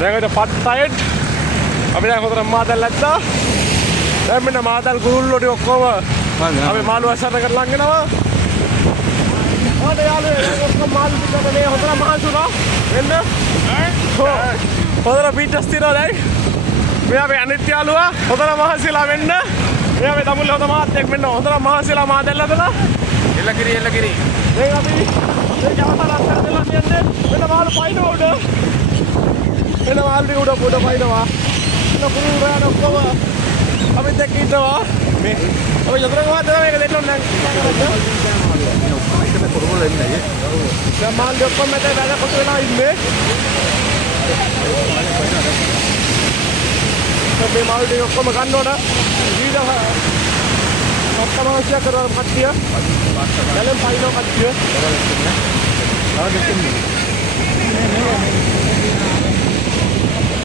දැන් ඔය පට්ටයිට් අපි දැන් හොතර මාතල් නැත්තා. දැන් මෙන්න මාතල් කුරුල්ලෝ ටික ඔක්කොම අපි මාළු අසන්න කරලා ලංගෙනවා. ඔන්න යාළුවෝ ඔක්කොම මාළු ටික මේ හොතර මහන්සුනා. එන්න. හොතර පීටස් තියනවා දැන්. මේ අපි අනිත් යාළුවා හොතර මහන්සිලා වෙන්න. මේ අපි තමුල්ලේ හොත මාත් එක්ක මෙන්න හොතර මහන්සිලා මාතල් හදලා. එල්ල කිරි. දැන් අපි මේ ජවතල අස්සන්න දෙලා තියන්නේ. මෙන්න මාළු පයින්න උඩ. මෙන්න මාළු ටික උඩ පයින්නවා. මෙන්න කුරුල්ලෝ රෑන ඔක්කොම අපි දෙක ඉන්නවා. මේ අපි යතරම හදලා මේක දෙන්න ඕන දැන්. දැන් මාළු ඔක්කොම මෙතන වැඩ කොට වෙලා ඉන්නේ. මේ මාළු ටික ඔක්කොම ගන්න ඕන. ඊට ඔක්කොම අවශ්‍ය කරන කට්ටිය. දැන් පයින්නෝ කට්ටිය.